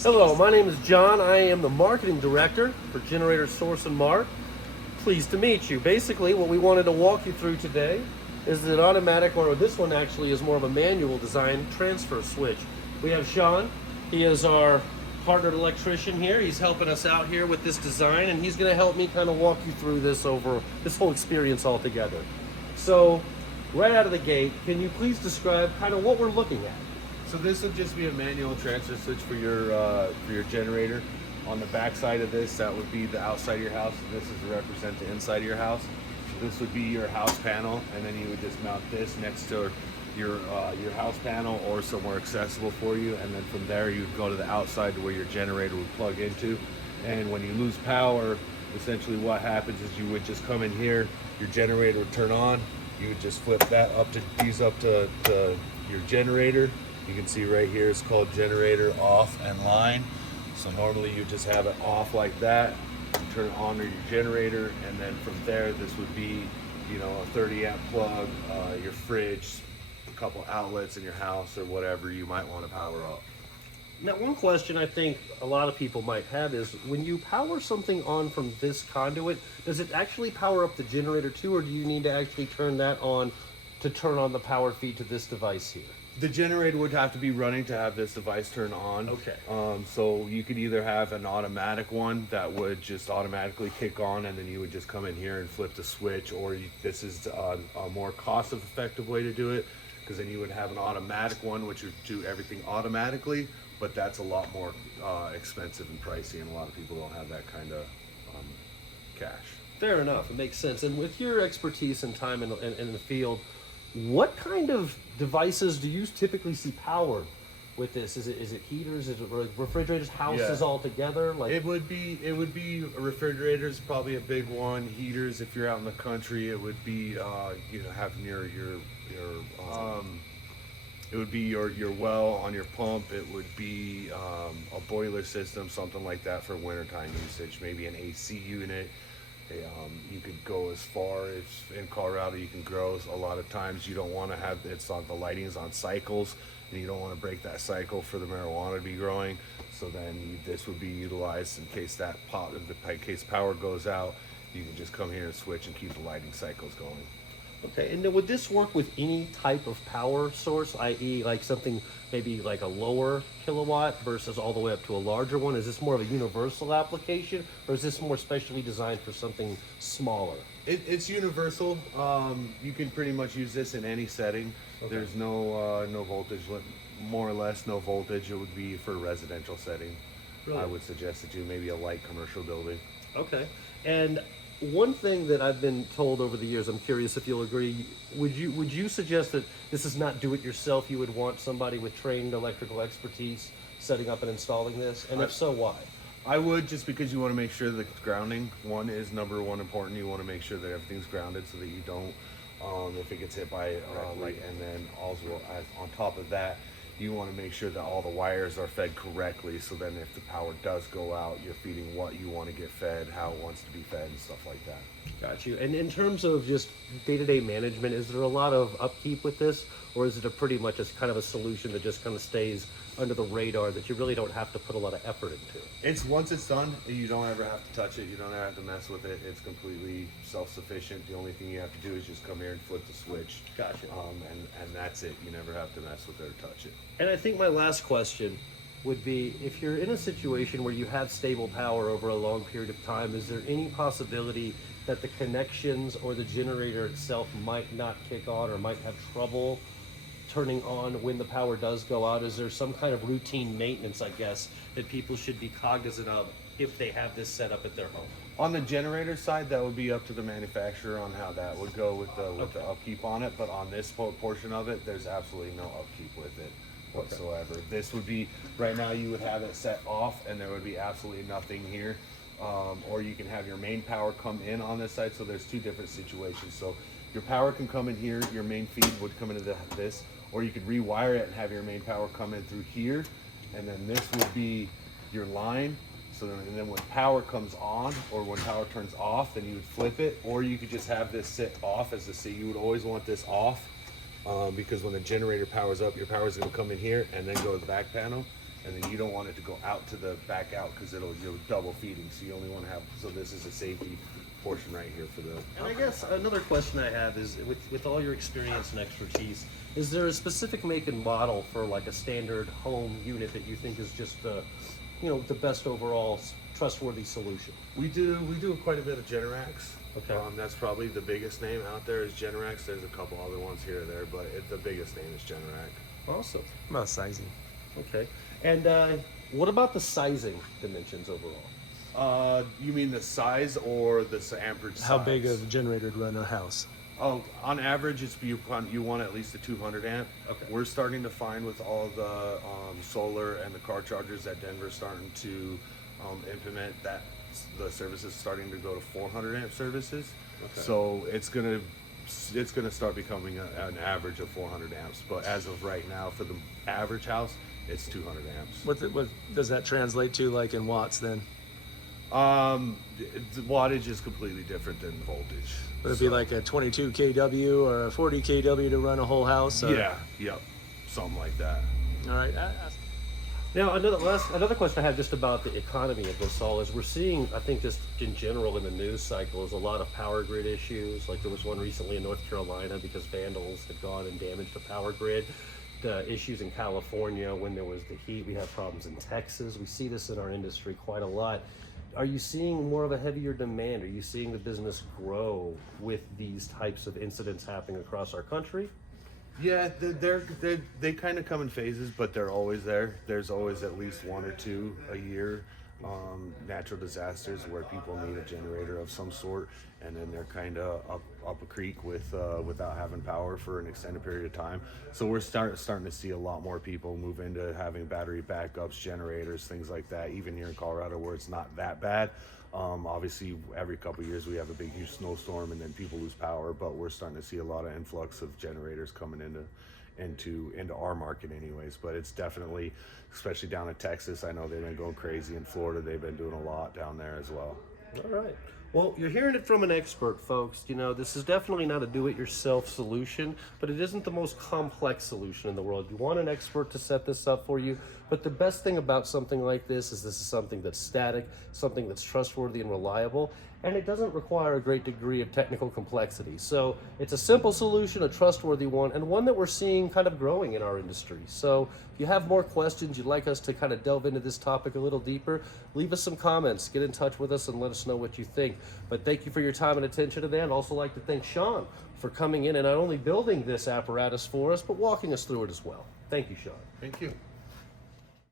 Hello, my name is John. I am the marketing director for Generator Source and Mart. Pleased to meet you. Basically, what we wanted to walk you through today is an automatic, or this one actually is more of a manual design transfer switch. We have Sean. He is our partnered electrician here. He's helping us out here with this design, and he's going to help me kind of walk you through this whole experience altogether. So, right out of the gate, can you please describe kind of what we're looking at? So this would just be a manual transfer switch for your generator. On the back side of this, that would be the outside of your house. This is to represent the inside of your house. So this would be your house panel, and then you would just mount this next to your house panel or somewhere accessible for you. And then from there, you'd go to the outside to where your generator would plug into. And when you lose power, essentially what happens is you would just come in here, your generator would turn on. You would just flip that up to your generator. You can see right here it's called generator off and line. So normally you just have it off like that, you turn it on to your generator, and then from there this would be, a 30 amp plug, your fridge, a couple outlets in your house or whatever you might want to power up. Now, one question I think a lot of people might have is, when you power something on from this conduit, does it actually power up the generator too, or do you need to actually turn that on to turn on the power feed to this device here? The generator would have to be running to have this device turn on. Okay. So you could either have an automatic one that would just automatically kick on, and then you would just come in here and flip the switch, or this is a more cost-effective way to do it, because then you would have an automatic one which would do everything automatically, but that's a lot more expensive and pricey, and a lot of people don't have that kind of cash. Fair enough. It makes sense. And with your expertise and time in the field, what kind of devices do you typically see powered with this? Is it heaters? Is it refrigerators? Houses Yeah. all together? Like It would be refrigerators, probably a big one. Heaters, if you're out in the country, it would be having your it would be your well on your pump. It would be a boiler system, something like that for wintertime usage. Maybe an AC unit. You could go as far as in Colorado. You can grow. A lot of times you don't want to have the lighting is on cycles, and you don't want to break that cycle for the marijuana to be growing. So then this would be utilized in case in case power goes out. You can just come here and switch and keep the lighting cycles going. Okay, and then would this work with any type of power source, i.e. like something maybe like a lower kilowatt versus all the way up to a larger one? Is this more of a universal application, or is this more specially designed for something smaller? It's universal. You can pretty much use this in any setting. Okay. There's no voltage, more or less no voltage. It would be for a residential setting. Really? I would suggest it to maybe a light commercial building. Okay, and one thing that I've been told over the years, I'm curious if you'll agree, would you suggest that this is not do-it-yourself? You would want somebody with trained electrical expertise setting up and installing this? And if so, why? I would, just because you want to make sure that grounding is number one important. You want to make sure that everything's grounded so that you don't, if it gets hit by light, and then also on top of that, you want to make sure that all the wires are fed correctly, so then if the power does go out, you're feeding what you want to get fed, how it wants to be fed, and stuff like that. Got you. And in terms of just day-to-day management, is there a lot of upkeep with this, or is it pretty much just kind of a solution that just kind of stays under the radar that you really don't have to put a lot of effort into? Once it's done, you don't ever have to touch it. You don't ever have to mess with it. It's completely self-sufficient. The only thing you have to do is just come here and flip the switch. Gotcha. And that's it. You never have to mess with it or touch it. And I think my last question would be, if you're in a situation where you have stable power over a long period of time, is there any possibility that the connections or the generator itself might not kick on, or might have trouble turning on when the power does go out? Is there some kind of routine maintenance, I guess, that people should be cognizant of if they have this set up at their home? On the generator side, that would be up to the manufacturer on how that would go with the upkeep on it. But on this portion of it, there's absolutely no upkeep with it whatsoever. Okay. This would be, right now you would have it set off, and there would be absolutely nothing here. Or you can have your main power come in on this side. So there's two different situations. So your power can come in here, your main feed would come into this, or you could rewire it and have your main power come in through here, and then this would be your line. So then when power comes on, or when power turns off, then you would flip it, or you could just have this sit off as the seat. You would always want this off, because when the generator powers up, your power is going to come in here and then go to the back panel. and then you don't want it to go out to the back out because you'll double feeding. So you only want to have, so this is a safety portion right here for the. And I guess another question I have is, with all your experience and expertise, is there a specific make and model for like a standard home unit that you think is just the best overall trustworthy solution? We do quite a bit of Generacs. Okay. That's probably the biggest name out there is Generacs. There's a couple other ones here or there, but the biggest name is Generac. Awesome. About sizing. Okay. And what about the sizing dimensions overall? You mean the size or the amperage size? How big of a generator to run a house? Oh, on average, you want at least a 200 amp. Okay. We're starting to find with all the solar and the car chargers that Denver's starting to implement that the services starting to go to 400 amp services. Okay. So it's gonna start becoming an average of 400 amps. But as of right now, for the average house, it's 200 amps. What does that translate to, like in watts then? The wattage is completely different than voltage. Would it be like a 22 kW or a 40 kW to run a whole house? Or? Yeah, yep, something like that. All right. Now, another question I have just about the economy of this all is we're seeing, I think just in general in the news cycle, is a lot of power grid issues. Like there was one recently in North Carolina because vandals had gone and damaged the power grid. The issues in California when there was the heat. We have problems in Texas. We see this in our industry quite a lot. Are you seeing more of a heavier demand? Are you seeing the business grow with these types of incidents happening across our country? Yeah, they kind of come in phases, but they're always there. There's always at least one or two a year natural disasters where people need a generator of some sort, and then they're kind of up a creek without having power for an extended period of time. So we're starting to see a lot more people move into having battery backups, generators, things like that. Even here in Colorado, where it's not that bad. Obviously, every couple of years we have a big huge snowstorm, and then people lose power. But we're starting to see a lot of influx of generators coming into our market anyways. But it's definitely, especially down in Texas, I know they've been going crazy. In Florida, they've been doing a lot down there as well. All right. Well, you're hearing it from an expert, folks. You know, this is definitely not a do-it-yourself solution, but it isn't the most complex solution in the world. You want an expert to set this up for you, but the best thing about something like this is something that's static, something that's trustworthy and reliable, and it doesn't require a great degree of technical complexity. So it's a simple solution, a trustworthy one, and one that we're seeing kind of growing in our industry. So if you have more questions, you'd like us to kind of delve into this topic a little deeper, leave us some comments, get in touch with us, and let us know what you think. But thank you for your time and attention today. I'd also like to thank Sean for coming in and not only building this apparatus for us, but walking us through it as well. Thank you, Sean. Thank you.